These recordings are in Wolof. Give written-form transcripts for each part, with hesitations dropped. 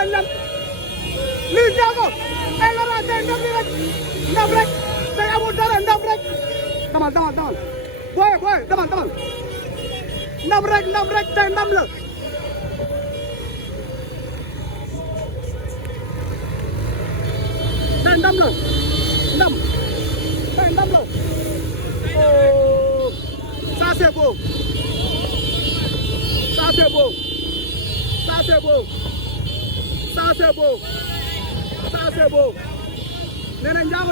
lañ lan Liss Ndiago ay Laurent tey ndam rek tey amul dara ndam rek damal booy damal ndam rek tey ndam la tey ndam la oh ça c'est beau ça c'est beau nee na Ndiago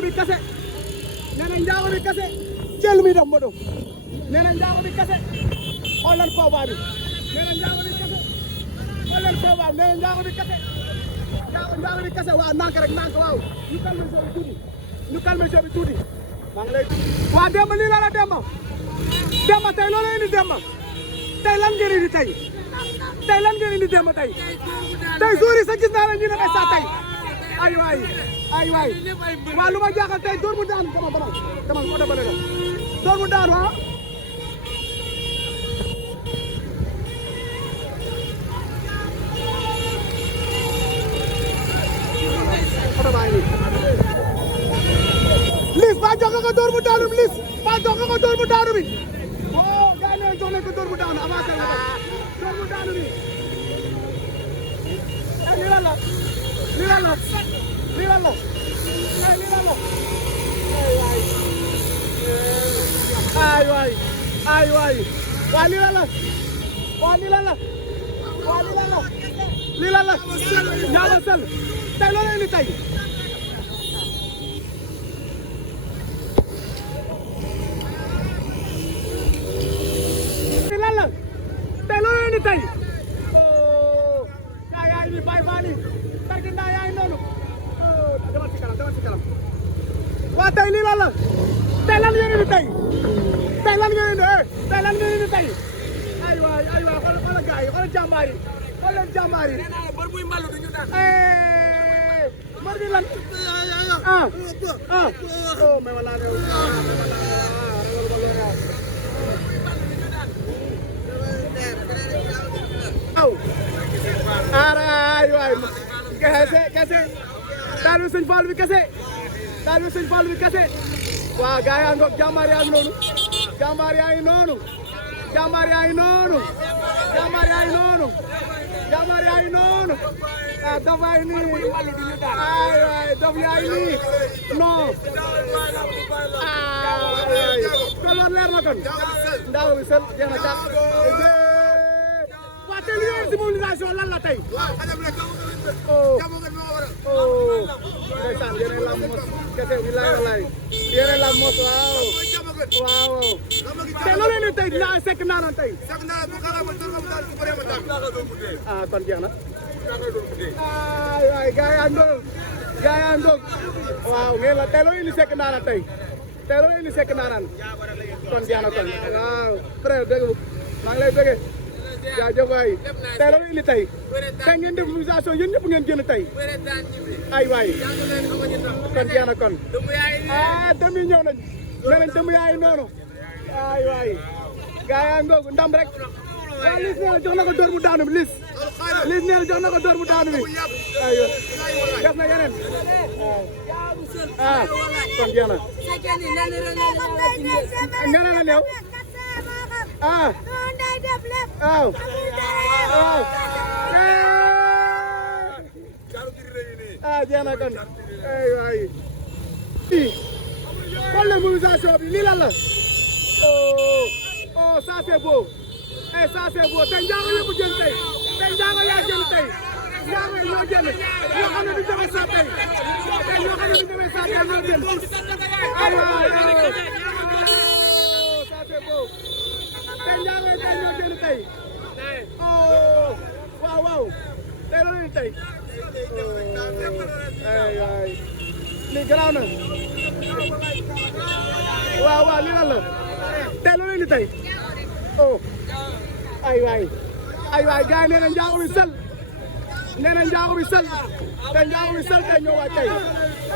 bi kase jël mi def moto nee na Ndiago bi kase xoolal combat bi nee na Ndiago bi kase xoolal combat bi nee na Ndiago bi kase waaw nank waaw ñu calme jeu bi tuuti maa ngi lay waa Demba lii la Demba tey loolu indi Demba tey lan ngeen indi tey Demba tey jour yi sa gis naa la ñu ne sa tey ay waay waa lu ma jaaxal tey door mu daan dama ko dabale la door mu daan wa Liss ba jox nga ko door mu daanu Liss ba jox nga ko door mu daanu bi oh gaa ne jox nañ ko door mu daanu avancé nga ko door mu daanu bi lii lan la ay waay waa lii lan la ñaawal sel tey loolu indi tey tey loolu indi tey oh yaay ni bay bani tarki ndaa yaay noonu oh demal ci kanam waa tey lii lan la tey lan ngeen indi tey ay waay xoolal gaay yi xoolal jàmbaar yi bor muy malu duñu daan mbër bi lan oh mais wala aw ay waay kese taal bi sëñ Fall bi kese waaw gaa yaa ngoog jàmbaar yaa ngi noonu ah dafay nii ay waay daf yaay nii non ay kon war leer na kon ndaw bi sel jeex na kat waa tey li ngeen si mobilisation lan la tey oh ndeysaan yéen la mos kese bilaay walaay yéen la mos waaw te loolu ne tey dinaa sekk naanoon tey ah kon jeex na ay waay gaa yaa ngoog waaw ngeen la tey loolu indi sekk naanaan tey kon jeex na kon waaw frère dëgg maa ngi lay bëgge jaajëf waay tey loolu indi tey ngeen def mobilisation yéen ñëpp ngeen génn tey ay waay kon jeex na kon ah dem yi ñëw nañ nee nañ dem yaay noonu ay waay gaa yaa ngoog ndam rek waaw Liss nee na jox na ko door mu daanu bi Liss nee na jox na ko door mu daanu bi aywa def na yeneen ah kon jeex na nee na la neew ah waaw ah jeex na kon ay waay xool leen mobilisation bi lii lan la oh ça c'est beau ça c'est beau tey Ndiago yëpp jël tey Ndiago yaa jël tey Ndiago yi ñoo jël ñoo xam ne du demee saa tey ñoo xam ne du demee saa tey ñoo jël ay waay ça c'est beau tey Ndiago yi tey ñoo jël tey oh waaw tey loolu ni tey ay waay lii garaaw na waaw lii lan la tey loolu ni tey oh ay waay gars yi nee na Ndiago bi sel te Ndiago bi sel tey ñoo waaj tey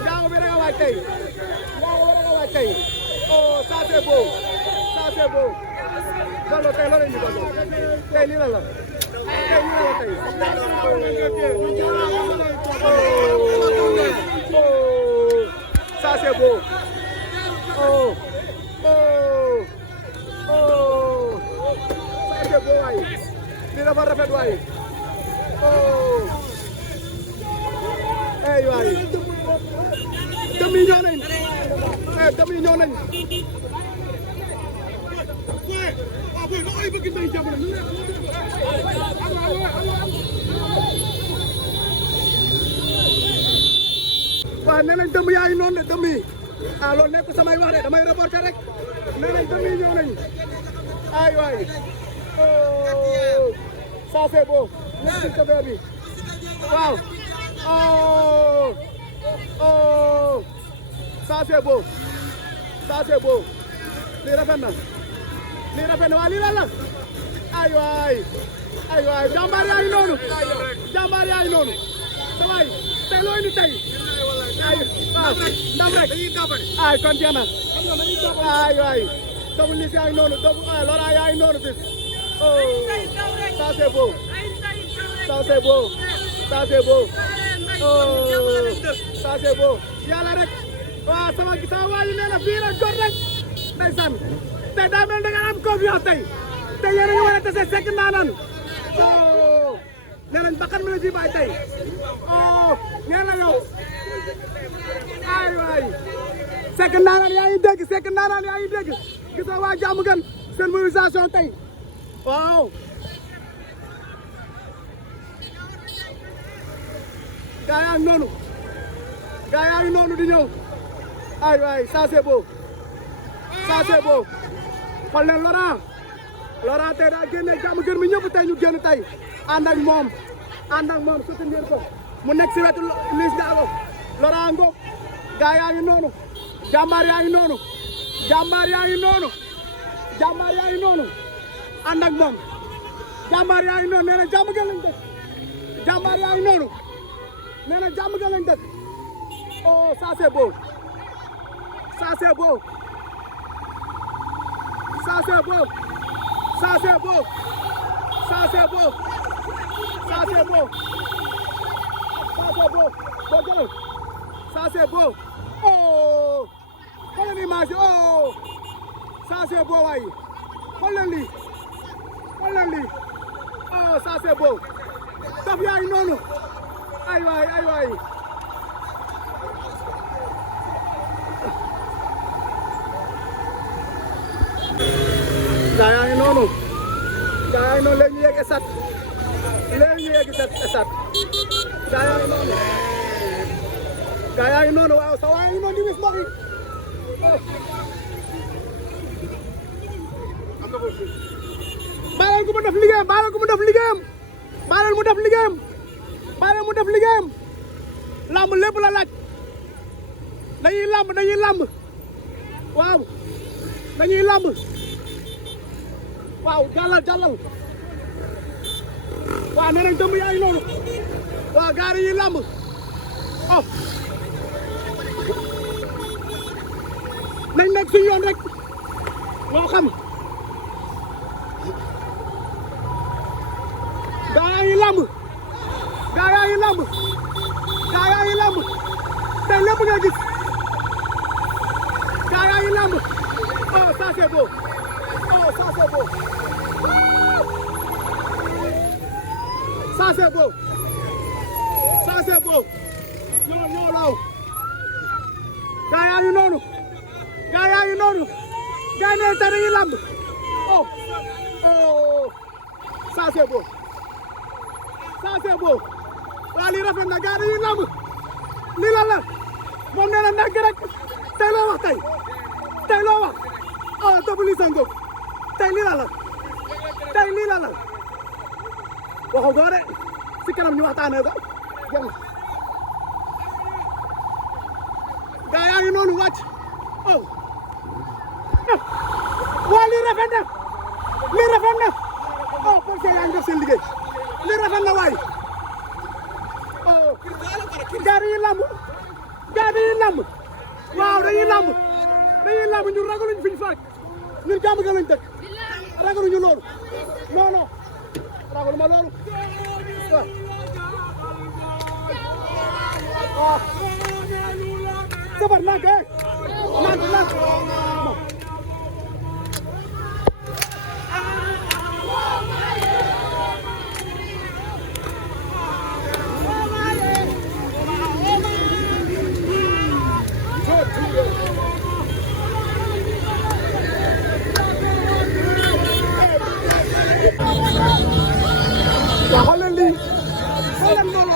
Ndiago bi rek a waaj tey oh ça c'est beau Gallo tey loolu indi Gallo tey lii lan la tey lii dafa rafet waay oh ey waay dëm yi ñëw nañ dëm yi ñëw nañ waaw nee nañ dëmm yaa ngi noonu de dëmm yi ah loolu nekk samay wax de damay reporté rek nee nañ dëmm yi ñëw nañ ay waay oh ça c'est beau nekk ci affaire bi waaw oh oh ça c'est beau lii rafet na waa lii lan la ay waay jàmbaar yaa ngi noonu sa waay tey loo indi tey ay waaw ndam rek ay kon jeex na ay waay doomu Liss yaa ngi noonu doomu Laurent yaa ngi noonu bis oh ça c'est beau oh ça c'est beau yàlla rek waaw sama waa yi nee na fii rek jot rek ndeysaan tey daa mel da nga am confiance tey yéen a ngi war a tase Seck Ndanane oh nee nañ bakkan mi la ci bàyyi tey oh nee na yow ay waay Seck Ndanane yaa ngi dégg gis nga waa jàmm gën seen mobilisation tey waaw gaa yaa ngi noonu di ñëw ay waay ça c'est beau xool leen Laurent tey daa génne jàmm gën mi ñëpp tey ñu génn tey ànd ak moom soutenir ko mu nekk si wetu Liss Ndiago Laurent Ngop gaa yaa ngi noonu jàmbaar yaa ngi noonu ànd ak moom jàmbaar yaa ngi noonu nee na jàmm gën lañ dëkk jàmbaar yaa ngi noonu nee na jàmm gën lañ dëkk oh ça c'est beau oh xoolal image yi oh ça c'est beau waay xoolal lii oh ça c'est beau daf yaa ngi noonu ay waay gaa yaa ngi noonu léegi ñu yegg esat gaa yaa ngi noonu waaw sa waa ngi noonu di wis mbokk yi bàyyil ko mu def liggéeyam lamb lépp la laaj dañuy lamb waaw dañuy lamb waaw jàllal waaw nee nañ dëmb yaa ngi noonu waaw gaari yi lamb oh nañ nekk suñu yoon rek loo xam gaa yaa ngi lamb tey lépp nga gis gaa yaa ngi lamb oh ça c'est beau ñoo law gaa yaa ngi noonu gaa ne tey dañuy lamb oh ça c'est beau waa lii rafet na gaa dañuy lamb lii lan la moom nee na ndànk rek tey loo wax oh Double Less Ngop tey lii lan la waxu ko de si kanam ñu waxtaanee ko jëm gaa yaa ngi noonu wàcc oh waa lii rafet na oh policier yaa ngi def seen liggéey lii rafet na waay oh gaa dañuy lamb waaw dañuy lamb ñun ragaluñ fiñ faak ñun jàmm ga lañ dëkk ragaluñu loolu non ragaluma loolu waaw sabar nank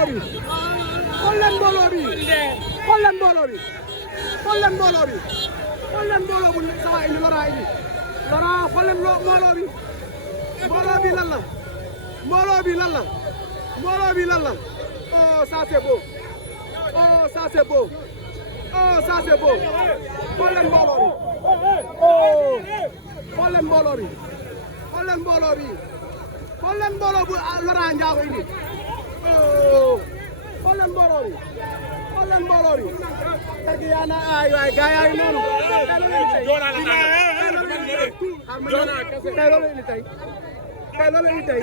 combat bi xool leen mbooloo bi xool leen mbooloo bi xool leen mbooloo bi xool leen mbooloo bu sawa indi Laurent indi Laurent xool leen mbooloo bi mbooloo bi lan la mbooloo bi lan la mbooloo bi lan la oh ça c'est beau oh ça c'est beau oh ça c'est beau xool leen mbooloo bi oh xool leen mbooloo bi xool leen mbooloo bi xool leen mbooloo bu Laurent Ndiago indi oh xool leen mbooloo bi xool leen mbooloo bi parce que yaa na ay waay gaa yaa ngi noonu tey loolu indi tey tey loolu indi tey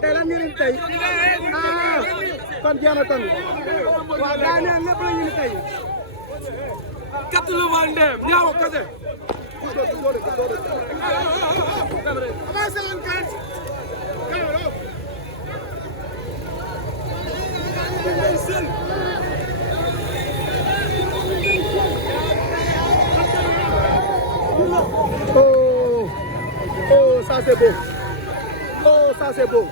tey lan ngeen indi tey ah kon jeex na kon waaw gaa neen lépp la ñu indi tey katulu wal ndem Ndiago kese oh oh ça c'est beau oh ça c'est beau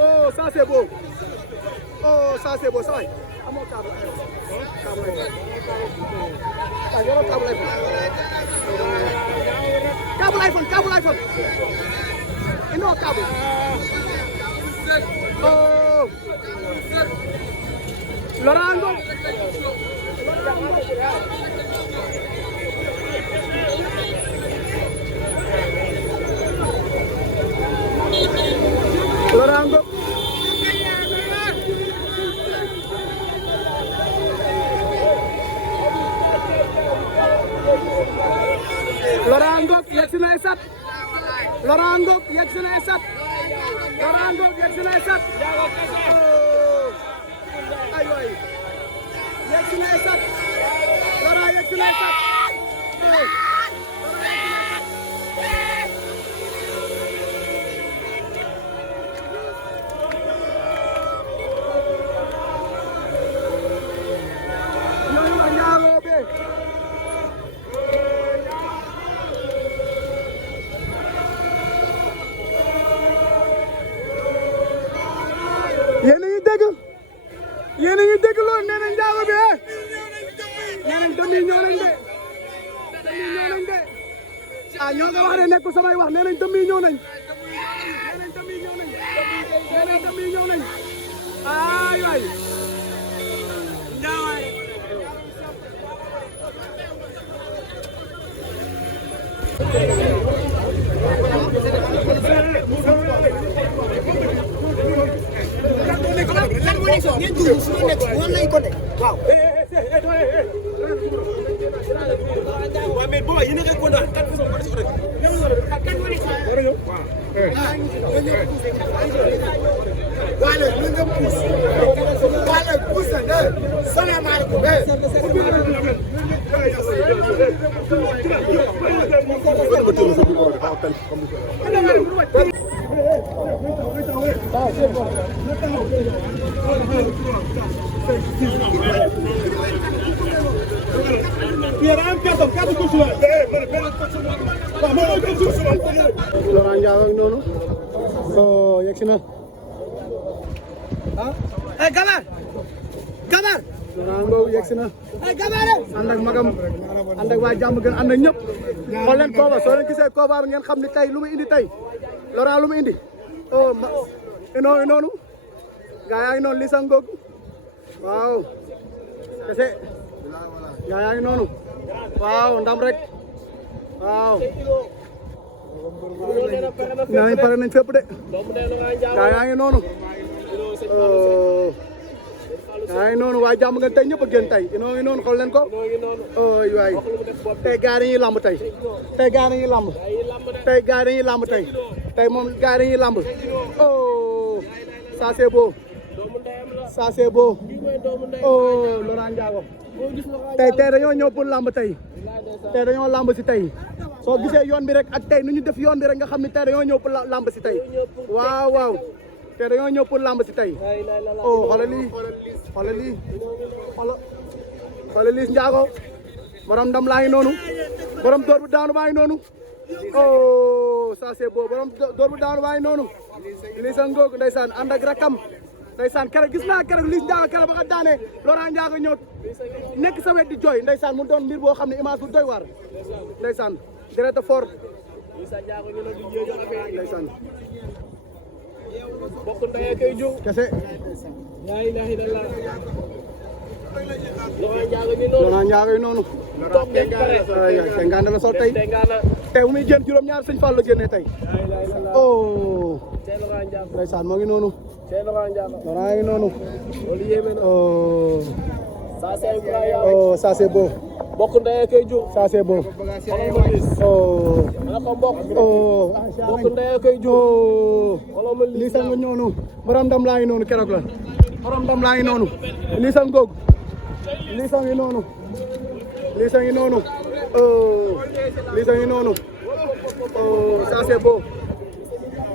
oh ça c'est beau oh ça c'est beau ça va amoo câble câble iPhone ino câble oh Laurent Ngom Laurent Ngom Laurent Ngom yegg si na esat Laurent Ngom yegg si na esat Laurent Ngom yegg si na esat ay waay yegg si na esat Laurent yegg si na esat yéen a ngi dégg yéen a ngi dégg loolu nee nañ Ndiago bi nee nañ demi ñëw nañ de demi ñëw nañ de ah ñoo nga wax ne nekkul samay wax nee nañ demi ñëw nañ nee nañ demi ñëw nañ nee nañ demi ñëw nañ ay waay ngeen dugg su ma nekk woon nañu ko de waaw. waaw mais booba yéen a ngi kontaan 4 personnes ba des ko rek. wala lu nga puus wala puus na salaamaaleykum Laurent Ndiago ak noonu oh yegg si na ay Gabar Gabar Laurent Ngom yegg si na ay Gabar ànd ak magam ànd ak waa jàmm gën ànd ak ñëpp xool leen Koba soo leen gisee Koba ngeen xam ni tey lu mu indi tey Laurent lu mu indi oh noonu gaa yaa ngi noonu li sa ngóog waaw kese gaa yaa ngi noonu waaw ndam rek waaw ñaa ngi pare nañ fépp de gaa yaa ngi noonu gaa ngi noonu waa jàmm nga tey ñëpp a génn tey inoo ngi noonu xool leen ko ooy waay tey gaa dañuy lamb tey tey gaa dañuy lamb tey gaa dañuy lamb tey tey moom gaa dañuy lamb oh ça c'est beau ça c'est beau oh Laurent Ndiago tey dañoo ñëw pour lamb tey dañoo lamb si tey soo gisee yoon bi rek ak tey nu ñu def yoon bi rek nga xam ne tey dañoo ñëw pour lamb si tey waaw waaw tey dañoo ñëw pour lamb si tey oh xoolal lii xoolal lii xoolal lii Ndiago borom ndam laa ngi noonu borom door bu daanu baa ngi noonu oh ça c'est beau borom door bu daanu baa ngi noonu lii sa ngoog ndeysaan ànd ak rakam ndeysaan keroog gis naa keroog Liss Ndiago keroog ba nga daane Laurent Ndiago ñëw nekk sa wet di jooy ndeysaan mu doon mbir boo xam ne image bu doy waar ndeysaan direct fort ndeysaan bokk ndey kay jóg kese laa ilaaha illallaah Laurent Ndiago yi noonu toog def pare ay nganda la sol tey tey bu muy génn juróom-ñaar sëñ Fall la génnee tey oh ndeysaan moo ngi noonu Laurent ngi noonu oh ça c'est beau bokk ndey kay jóg ça c'est beau oh bokk ndey kay jóg lii sax nga ñoonu borom ndam laa ngi noonu keroog la borom ndam laa ngi noonu lii sax ngoog lii sax ngi noonu lii sax ngi noonu lii sax ngi noonu ça c'est beau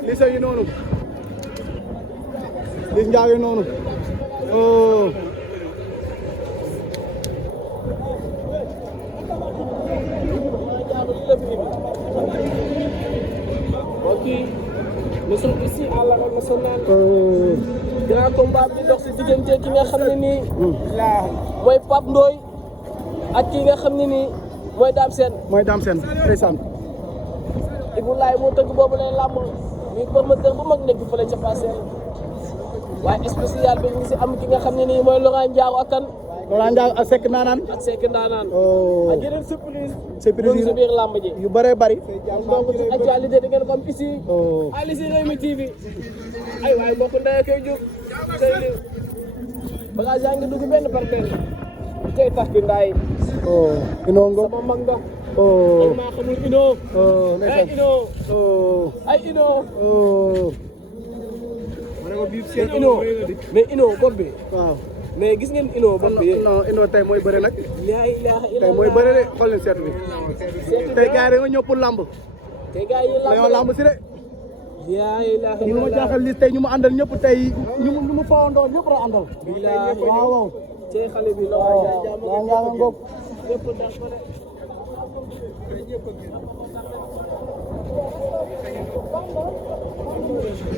lii sax ngi noonu Liss Ndiago noonu nous sommes ici à l'arène nationale. Grand combat bi dox si diggante ki nga xam ne nii. mooy Pape Ndoye ak ki nga xam ne nii mooy Dame Sène. mooy Dame Sène ndeysaan. Ibou Laye moo tëgg boobu lay làmb mi promoteur bu mag nekk fële ca Parcelles waaye spécial bi ñu si am ki nga xam ne nii mooy Laurent Ndiago ak kan. Laurent Ndiago ak Seck Ndaanaan. ak Seck Ndaanaan. ak yeneen surprise. surprise si biir làmb ji. yu bëree bëri. donc ci actualité da ngeen ko am ici. Ali si Rewmi TV. ay waay mbokk ndey koy jóg. tey lii bagage yaa ngi dugg benn par benn. tey tax ki ndaay. Ino ngo. sama mag nga. ay maa xamul Ino. ay Ino. ay Ino. mais Ino bopp bi. waaw. mais gis ngeen Ino bopp bi yéen. non Ino tey mooy bëre nag. laa ilaaha illallaah tey mooy bëre de xool leen seetu bi. tey gars yi dañoo ñëw pour lamb. tey gars yi dañoo lamb si de. laa ilaaha ñu ma jaaxal Liss tey ñu mu àndal ñëpp tey ñu mu fawandoo ñëpp la àndal. billaahi waaw. tey xale bi waaw daa ngaa nga ngoog. lépp ndax ma ne.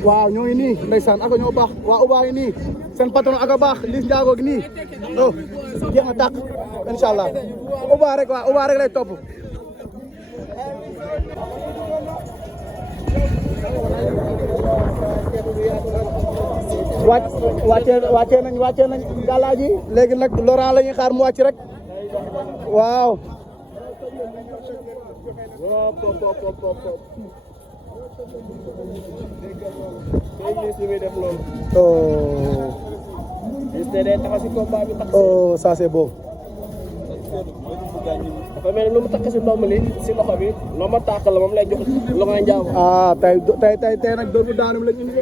waaw ñoo ngi nii ndeysaan ak ñoo baax waa Uba ngi nii seen patron ak a baax Liss Ndiago gi nii oh jeex na tàkk incha allah Uba rek waaw Uba rek lay topp. wàccee nañ gàllaaji léegi nag Laurent la ñuy xaar mu wàcc rek waaw. oh ça c'est beau. dafa mel ni lu mu takk si ndomb li si loxo bi loo ma tàkk la moom lay jox Laurent Ndiago. ah tey nag dóor bu daanu lañ indi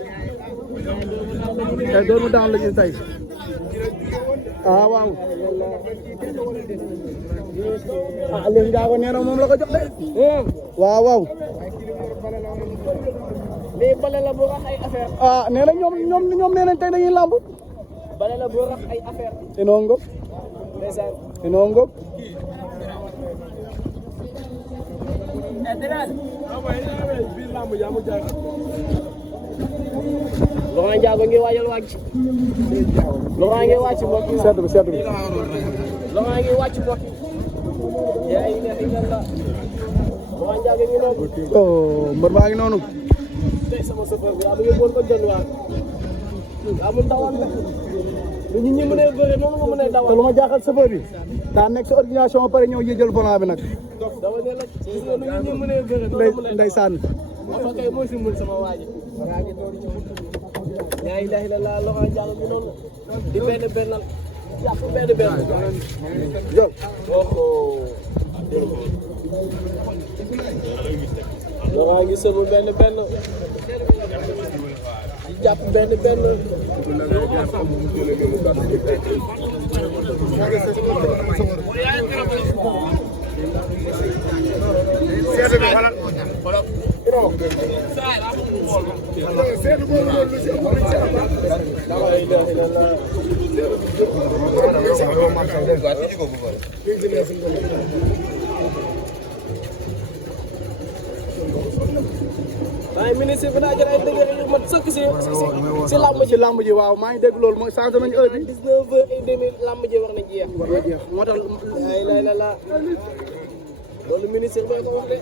tey dóor bu daanu lañ indi tey ah waaw. ah Liss Ndiago nee na moom la ko jox de. waaw waaw. lii bale la bu rax ay affaire. ah nee na ñoom nee nañ tey dañuy lamb. bale la bu rax ay affaire. Ino ngo. ndeysaan. Ino ngo. Laurent Ndiago ngi waajal wàcc. Laurent ngi wàcc mbokk yi. seetu bi. Laurent ngi wàcc mbokk yi. yaa ngi nekk yàlla. Laurent Ndiago ngi noonu. oh mbër baa ngi noonu. tey sama chauffeur bi amul yóbbuwoon ko jënd waat. amul dawal nag. lu ñu ñi mënee bëre noonu nga mënee dawal. te lu ma jaaxal chauffeur bi daa nekk sa organisation ba pare ñëw yëjël volant bi nag. dama ne la gis nga lu ñu ñi mënee bëre noonu nga mënee ndeysaan. dafa kay moo si mën sama waa ji. yaa ilaaha illallaah Laurent Ndiago bi noonu di benn bennal jàpp benn jël. Laurent ngi sëbu benn di jàpp benn waaye ministre bi daa jël ay dëgër yu mat sëkk si làmb ji. ci làmb ji waaw maa ngi dégg loolu mooy changé nañu heure bi. 19h30 làmb ji war na jeex. war na jeex moo tax. la loolu ministre booy ko wax de.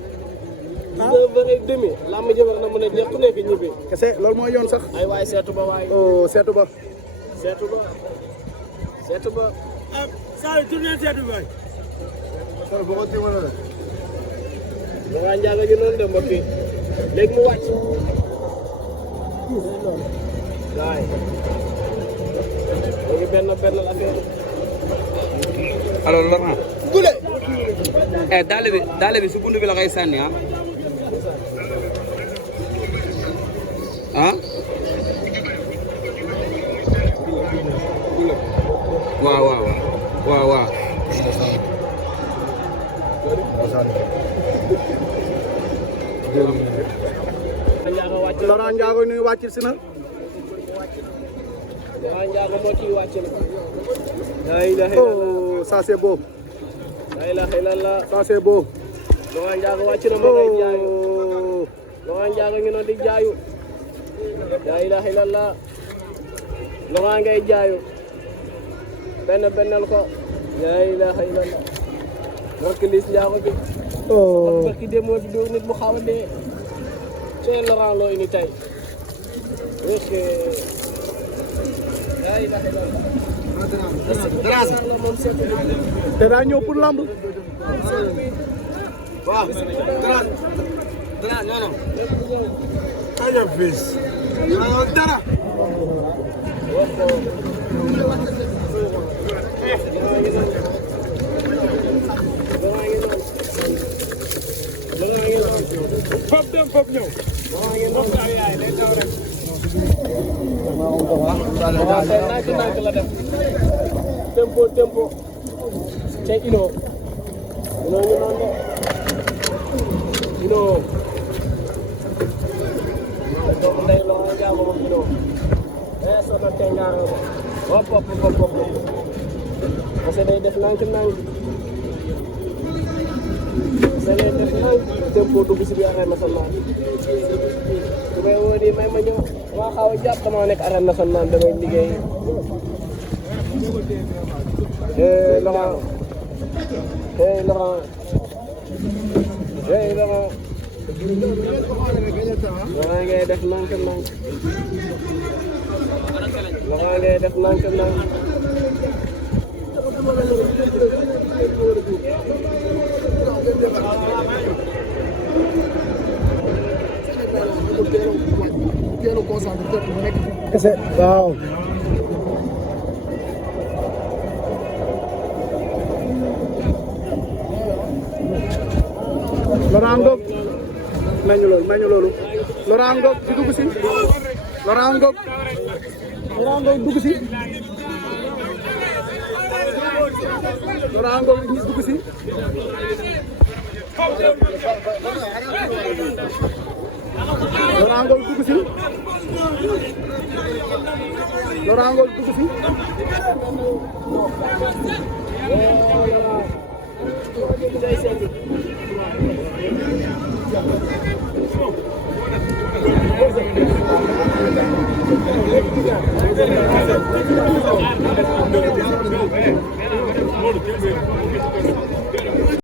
19h30 làmb ji war na mën a jeex ku nekk ñibbi. kese loolu mooy yoon sax. ay waay seetu ba waay. oh seetu ba. seetu ba. Saalum tournée seetu ba. da ngaa njaaga ji noonu de mbokk yi léegi mu wàcc. waay. léegi benn affaire. alors Laurent. Gule. daale bi su buntu bi la koy sànni ah. ah. waaw. Laurent Ndiago nuyu wàcc si na. Laurent Ndiago moo ciy wàcc na. oh ça c'est beau. la ilaha illallah. ça c'est beau. Laurent Ndiago wàcc na ma ngay jaayu. Laurent Ndiago ngi noonu di jaayu. la ilaha illallah. Laurent ngay jaayu. bennal ko. la ilaha illallah. mbokk Liss Ndiago bi. oh mbokk yi moo fi dóor nit mu xaw a dee. c'est Laurent loo indi tey. la ilaha illallah. te daa ñëw pour lamb. waaw. non. Aja fils. dara. Fop dem fop ñëw. waaw tey nànk la def. tempo. te Ino ngi noonu de. Ino. doomu ndey Laurent Ndiago moom Ino. sonn ak tey ngaa hop. parce que day def nànk. tempo dugg si biir arène nationale. su may woo nii may ma ñëw maa xaw a jàpp damaa nekk arène nationale damay liggéey. Laurent. Laurent ngay def nànk. Laurent ngay def nànk. kese waaw. Laurent Ngok meññ loolu Laurent Ngok di dugg si. Laurent Ngok dugg si. Laurent Ngok dugg si. Laurent Ngok dugg si. Laurent Ngok dugg si.